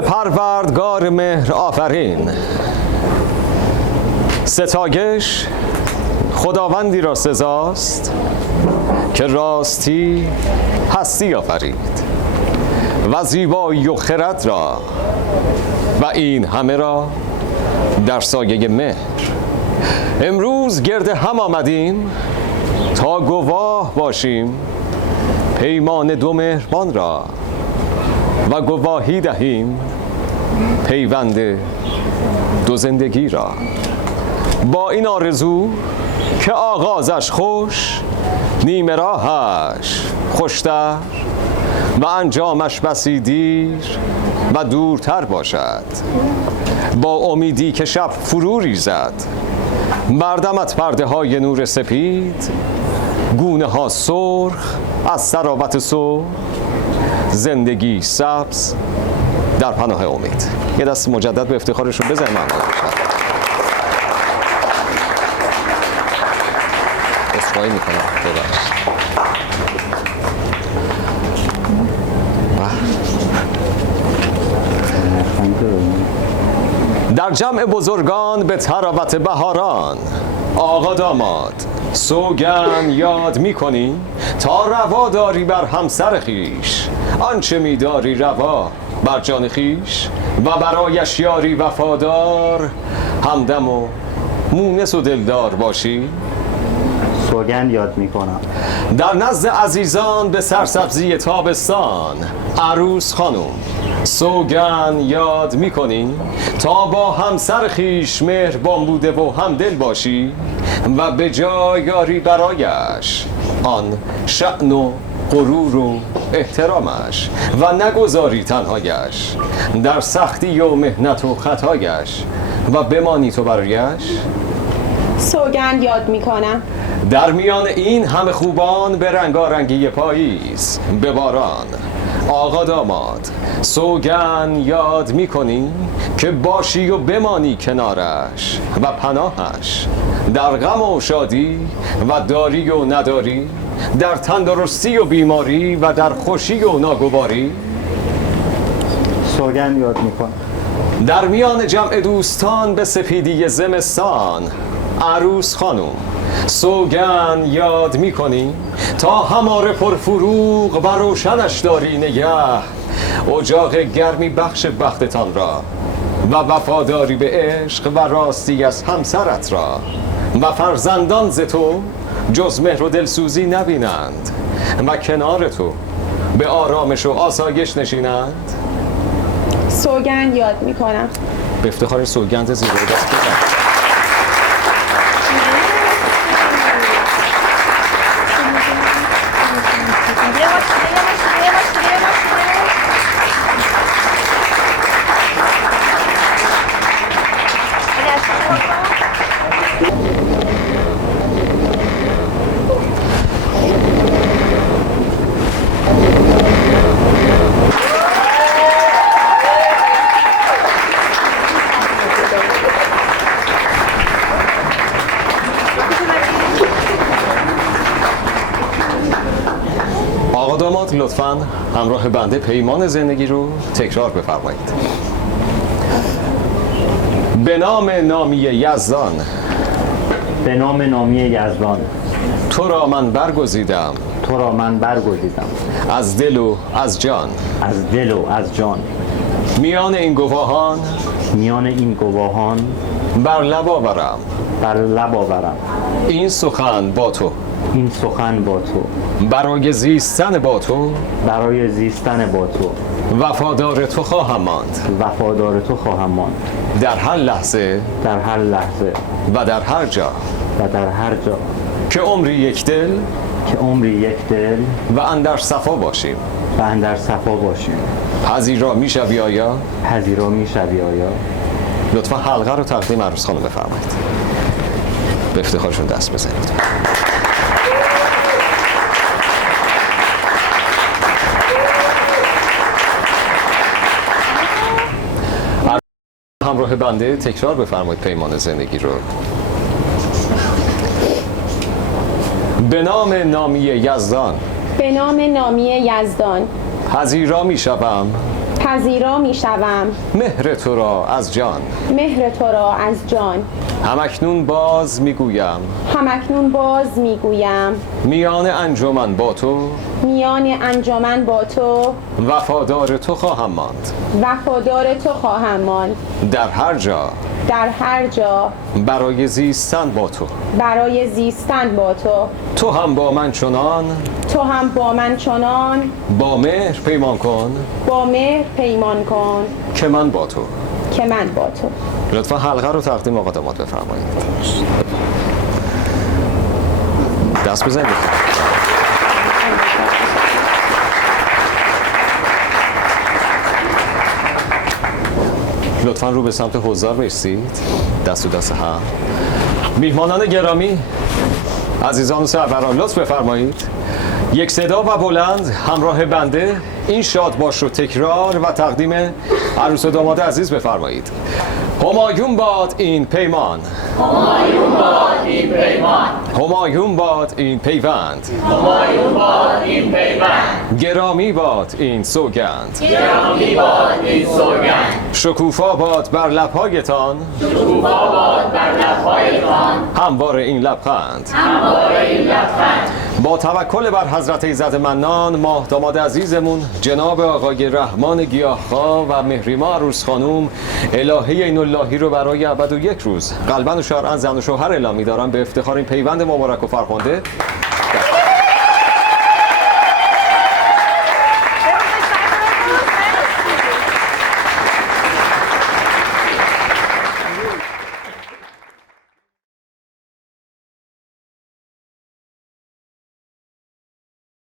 نام پروردگار مهر آفرین. ستایش خداوندی را سزاست که راستی هستی آفرید و زیبایی و خرد را و این همه را در سایه مهر. امروز گرد هم آمدیم تا گواه باشیم پیمان دو مهربان را و گواهی دهیم پیوند دو زندگی را. با این آرزو که آغازش خوش، نیمه راهش خوشتر و انجامش بسی دیر و دورتر باشد، با امیدی که شب فرو ریزد مردمت پرده های نور سپید، گونه ها سرخ از سراوت صبح، زندگی سبز در پناه امید. یه دست مجدد به افتخارشون بزنیم. اصفایی میکنم در جمع بزرگان به تراوت بهاران، آقا داماد سوگند یاد میکنی تا روا داری بر همسر خیش آنچه میداری روا بر جان خیش و برایش یاری وفادار، همدم و مونس و دلدار باشی. سوگند یاد میکنم در نزد عزیزان به سرسبزی تابستان، عروس خانم سوگند یاد میکنی تا با همسر خیش مهربان بوده و همدل باشی و به جای یاری برایش آن شأن و غرور و احترامش و نگذاری تنهایش در سختی و مهنت و خطایش و بمانی تو برایش. سوگند یاد میکنم در میان این همه خوبان به رنگارنگی پاییز به باران، آقا داماد سوگند یاد میکنی که باشی و بمانی کنارش و پناهش در غم و شادی و داری و نداری، در تندرستی و بیماری و در خوشی و ناگواری. سوگند یاد میکنم در میان جمع دوستان به سپیدی زمستان، عروس خانم سوگند یاد میکنی تا هماره پرفروغ و روشنش داری نگه، اجاق گرمی بخش بختتان را و وفاداری به عشق و راستی از همسرت را و فرزندان ز تو جز مهر و دلسوزی نبینند و کنار تو به آرامش و آسایش نشینند. سوگند یاد میکنم به افتخار سوگند زیبای دست بزن. آقا داماد لطفاً همراه بنده پیمان زندگی رو تکرار بفرمایید. به نام نامی یزدان، به نام نامی یزدان تو را من برگزیدم، تو را من برگزیدم از دل و از جان، از دل و از جان. میان این گواهان میان این گواهان بر لب آورم بر لب آورم این سخن با تو، این سخن با تو، برای زیستن با تو برای زیستن با تو وفادار تو خواهم ماند، وفادار تو خواهم ماند در هر لحظه در هر لحظه و در هر جا، و در هر جا، که عمری یک دل که عمری یک دل و اندر صفا باشیم. و اندر صفا باشیم. پذیرا میشوی آیا؟ پذیرا میشوی آیا؟ لطفا حلقه رو تقدیم عروس خانم بفرمایید. به افتخارشون دست بزنید. همراه بنده تکرار بفرمایید پیمان زندگی رو. به نام نامی یزدان، به نام نامی یزدان پذیرا می شوم پذیرا می شوم مهر تو را از جان. مهر تو را از جان. همکنون باز میگویم همکنون باز می گویم میان انجمن با تو میان انجمن با تو وفادار تو خواهم ماند. وفادار تو خواهم ماند. در هر جا در هر جا برای زیستن با تو. برای زیستن با تو. تو هم با من چنان تو هم با من چنان با مهر پیمان کن با مهر پیمان کن که من با تو. که من با تو. لطفا حلقه رو تقدیم آقا داماد بفرمایید. دست بزنید. لطفا رو به سمت حضار بایستید. دست و دست هم. میهمانان گرامی، عزیزان و سروران، لطف بفرمایید یک صدا و بلند همراه بنده این شاد باش رو تکرار و تقدیم عروس و داماد عزیز بفرمایید. همایون باد این پیمان، همایون باد این پیمان، همایون باد این پیوند، همایون باد این پیوند، گرامی باد این سوگند، گرامی باد این سوگند، شکوفا باد بر لبهایتان، شکوفا باد بر لبهایتان، هموار این لبخند. هموار این لبخند. با توکل بر حضرت ایزد منان، ماه داماد عزیزمون جناب آقای رحمان گیاهخواه و مهریما عروس خانوم الهه عین اللهی رو برای ابد و یک روز قلبا و شرعا زن و شوهر اعلام می‌دارن به افتخار این پیوند مبارک و فرخنده